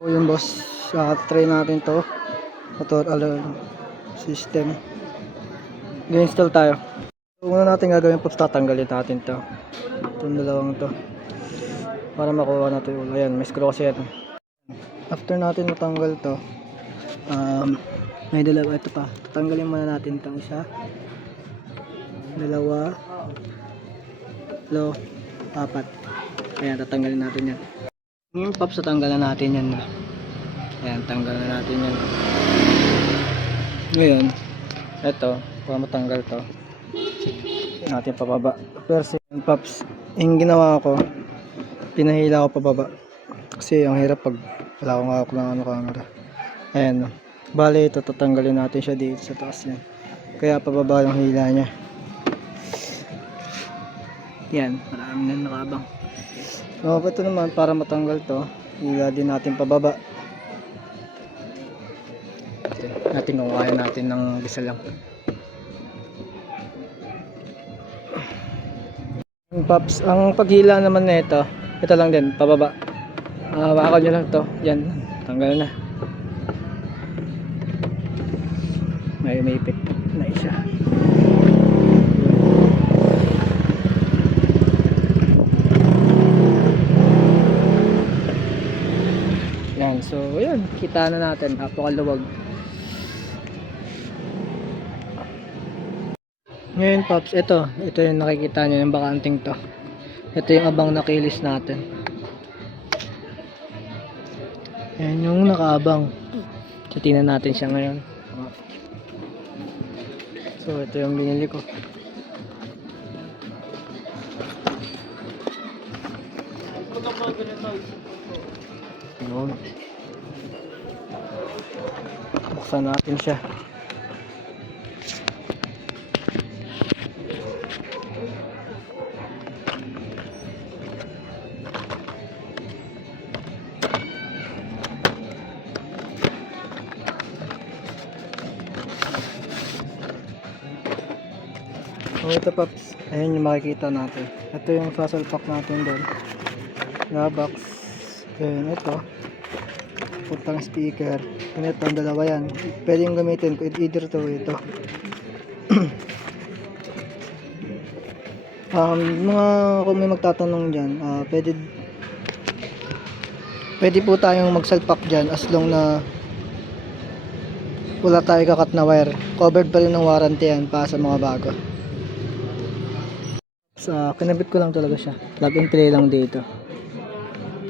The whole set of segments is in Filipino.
So yung boss, try natin to motor alarm system. Ga-install tayo. So una natin gagawin, pops, tatanggalin natin to, itong dalawang to, para makuha natin yung ulo. Ayan, may screw kasi yan. After natin matanggal to, may dalawa, ito pa, tatanggalin muna natin itong isa, dalawa, apat. Ayan, tatanggalin natin yan. Yung pops, tatanggalan natin yan na. Ayan, tanggalan natin yan. Ngayon, ito, para matanggal to, natin pababa. First, yung pops, yung ginawa ko, pinahila ko pababa. Kasi ang hirap pag wala akong hawak ng camera. Ayan, no. Bale, ito, tatanggalin natin siya dito sa taas yan. Kaya pababa yung hila niya. Yan, marami na nakabang. So, ito naman, para matanggal to, hila din natin pababa. Natin kung kaya natin ng isa lang. Pops, ang paghila naman na ito lang din, pababa. Hawakan nyo lang to, yan, tanggal na. May ipit na isa. Yan, so yan, kita na natin, napakaluwag. Ngayon pops, ito yung nakikita nyo, yung bakanting to. Ito yung abang na kilis natin. Yan yung nakaabang. So tingnan natin siya ngayon. So ito yung binili ko. Yun. Buksan natin siya. So ito pops, ayan yung makikita natin. Ito yung sasalpak natin doon na box. Ayan, ito puntang speaker. Ito ang dalawa yan. Pwede yung gamitin ko either to ito. Mga kung may magtatanong dyan, pwede po tayong magsalpak dyan as long na wala tayo kakat na wire. Covered pa rin ng warranty yan para sa mga bago. Kinabit ko lang talaga siya. Plug and play lang dito.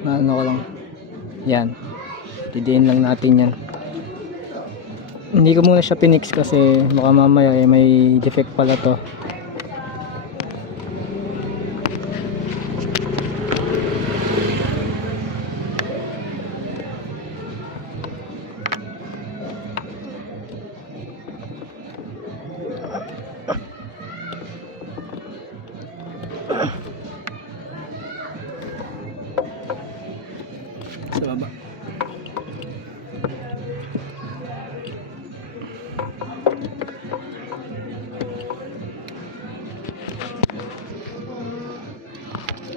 Ano ko lang. Yan. Didiin lang natin yan. Hindi ko muna siya pinix kasi baka mamaya may defect pala to. Sa baba.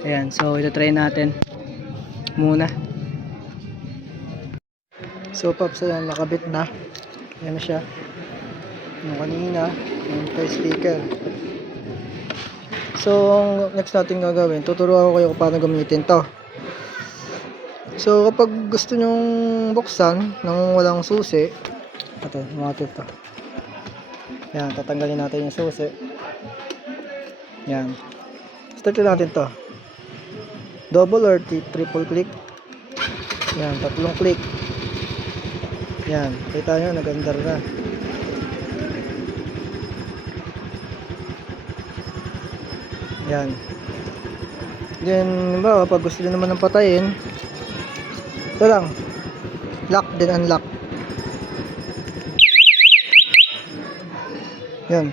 Ayan, so ito try natin muna. So pops, ayan, nakabit na. Ayan na siya. Yung kanina, yung speaker. So next natin gagawin, tuturuan ko kayo kung paano gamitin to. So kapag gusto nyong buksan nang walang susi, ito, mga to. Yan, tatanggalin natin yung susi. Yan. Start natin to. Double or triple click. Yan, tatlong click. Yan, kita nyo, nagandar na. Yan. Then, ba, pag gusto nyo naman ng patayin, ito lang, lock then unlock. Yan,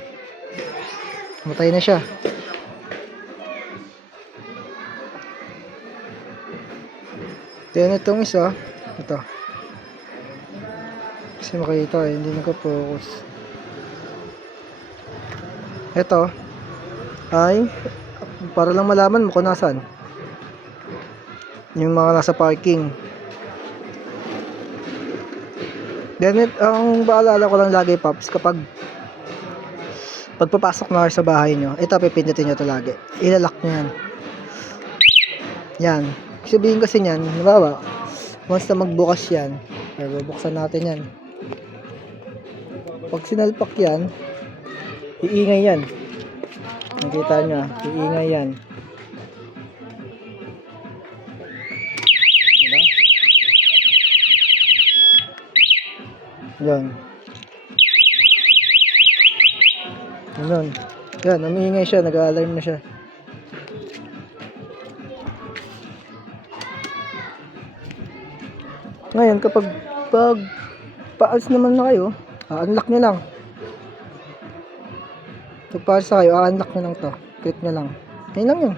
matay na siya. Then itong isa, ito kasi makita hindi naka-focus. Ito ay para lang malaman mo kung nasan yung mga nasa parking. Then, ang paalala ko lang lagi, Pops, kapag pagpapasok na kayo sa bahay nyo, ito, pipindutin nyo ito lagi. Ilalak nyo yan. Yan. Sabihin kasi yan, nabawa, once na magbukas yan, bubuksan natin yan. Pag sinalpak yan, iingay yan. Nakita nyo, iingay yan. Diba? Yan. Ganun. Yan, umiingay siya, nag-alarm na siya. Ngayon, kapag paalis naman na kayo, unlock nyo lang. Pag paalis na kayo, unlock nyo lang to. Click nyo lang. Ayun lang yun.